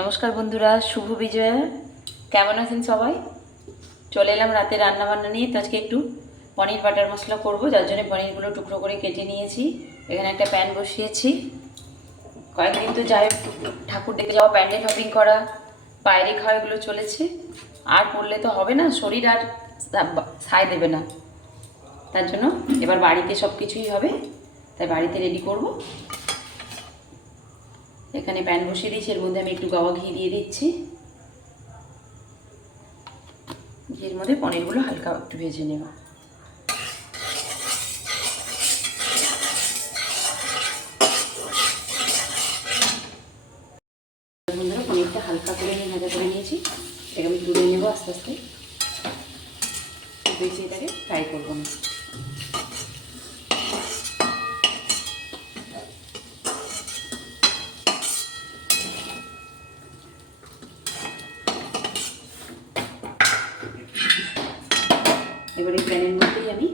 নমস্কার বন্ধুরা, শুভ বিজয়া। কেমন আছেন সবাই? চলে এলাম রাতে রান্না বান্না নিয়ে। তো আজকে একটু পনির বাটার মশলা করব, যার জন্য পনিরগুলো টুকরো করে কেটে নিয়েছি। এখানে একটা প্যান বসিয়েছি। কয়েকদিন তো যাই ঠাকুর দেখতে যাওয়া, প্যান্ডেল হপিং করা, বাইরে খাওয়া, এগুলো চলেছে। আর করলে তো হবে না, শরীর আর সায় দেবে না। তার জন্য এবার বাড়িতে সব কিছুই হবে, তাই বাড়িতে রেডি করব। এখানে প্যান বসিয়ে দিয়েছি, এর মধ্যে আমি একটু গাওয়া ঘি দিয়ে দিচ্ছি। ঘিয়ের মধ্যে পনিরগুলো হালকা একটু ভেজে নেব। বন্ধুরা, পনিরটা হালকা করে নিয়ে ভাজা করে নিয়েছি। এটাকে আমি তুলে নেবো আস্তে আস্তে, বেশি এটাকে ফ্রাই করবো না। এবার এই প্যানের মধ্যেই আমি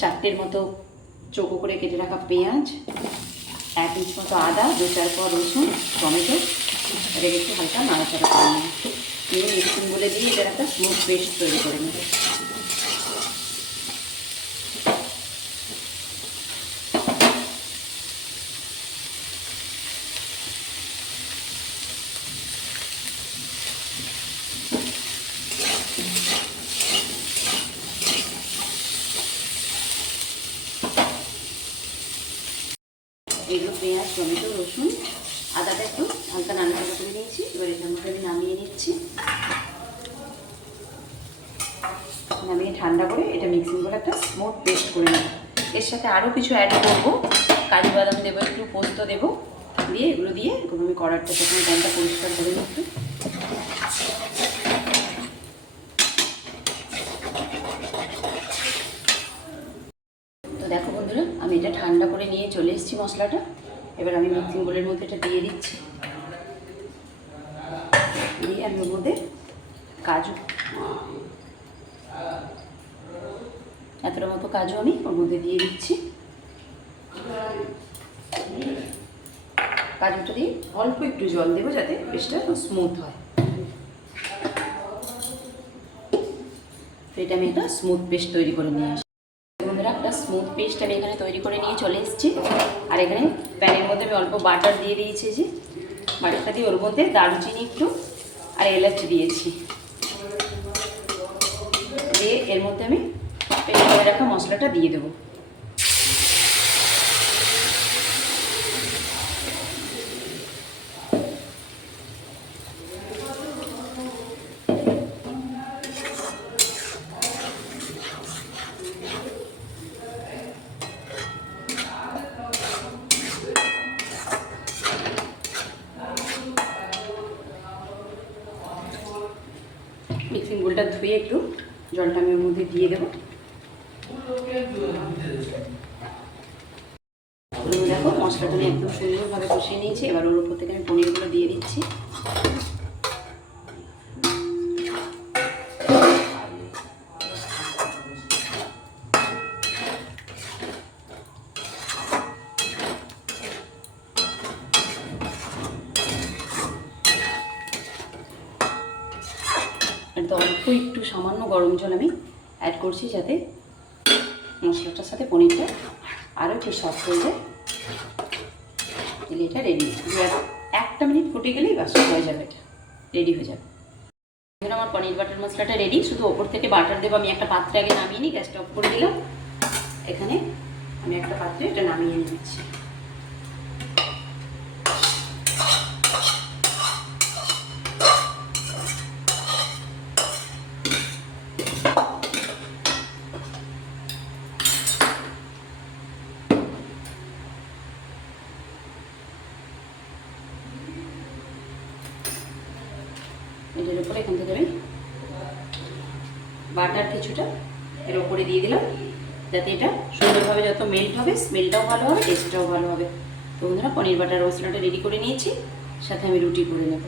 4টের মতো চৌকো করে কেটে রাখা পেঁয়াজ, 1 ইঞ্চ মতো আদা, 2-4 কোয়া রসুন, টমেটো, এটাকে একটু হালকা নাড়াচাড়া করে নেব। নিয়ে মিক্সিং বলে দিয়ে এটার একটা স্মুথ পেস্ট তৈরি করে নেব। এগুলো পেঁয়াজ, টমেটো, রসুন, আদাটা একটু হালকা নাড়াচাড়া করে নিয়েছি। এবার এটার মধ্যে আমি নামিয়ে নিচ্ছি। নামিয়ে ঠান্ডা করে এটা মিক্সিং করে একটা স্মুথ পেস্ট করে নেব। এর সাথে আরও কিছু অ্যাড করবো, কাজু বাদাম দেবো, একটু পোস্ত দেবো। দিয়ে এগুলো দিয়ে আমি কড়াইটা তখন প্যানটা পরিষ্কার করে নিচ্ছি। তো দেখো বন্ধুরা, আমি এটা ঠান্ডা করে নিয়ে চলে এসেছি মশলাটা। এবার আমি মিক্সিং বোলের মধ্যে এটা দিয়ে দিচ্ছি। দিয়ে আমি ওর মধ্যে কাজু, এতটা মতো কাজু আমি ওর মধ্যে দিয়ে দিচ্ছি। কাজুটা দিয়ে অল্প একটু জল দেবো, যাতে পেস্টটা স্মুথ হয়। তো এটা আমি একটা স্মুথ পেস্ট তৈরি করে নিয়ে আসি। বন্ধুরা, একটা স্মুথ পেস্ট আমি এখানে তৈরি করে নিয়ে চলে এসেছি। আর এখানে প্যানের মধ্যে আমি অল্প বাটার দিয়ে দিয়েছি। যে বাটারটা দিয়ে ওর মধ্যে দারুচিনি একটু আর এলাচ দিয়েছি। দিয়ে এর মধ্যে আমি পেস্ট করে রাখা মশলাটা দিয়ে দেবো। মিক্সিং বোলটা ধুয়ে একটু জলটা আমি ওর মধ্যে দিয়ে দেবো। দেখো, মশলাটা আমি একদম সুন্দরভাবে কষিয়ে নিয়েছি। এবার ওর উপর থেকে আমি পনিরগুলো দিয়ে দিচ্ছি। তো অল্প একটু সামান্য গরম জল আমি অ্যাড করছি, যাতে মশলাটার সাথে পনিরটা আরও একটু সফট হয়ে যায়। তাহলে এটা রেডি। 1 মিনিট ফুটে গেলেই বাস হয়ে যাবে, এটা রেডি হয়ে যাবে। এখন আমার পনির বাটার মশলাটা রেডি। শুধু ওপর থেকে বাটার দেবো। আমি একটা পাত্রে আগে নামিয়ে নিই, গ্যাসটা অফ করে দিলাম। এখানে আমি একটা পাত্রে এটা নামিয়ে নিচ্ছি। এটার উপরে এখান থেকে আমি বাটার কিছুটা এর উপরে দিয়ে দিলাম, যাতে এটা সুন্দরভাবে যত মেল্ট হবে, স্মেলটাও ভালো হবে, টেস্টটাও ভালো হবে। তো বন্ধুরা, পনির বাটার মশলাটা রেডি করে নিয়েছি। সাথে আমি রুটি করে নেব।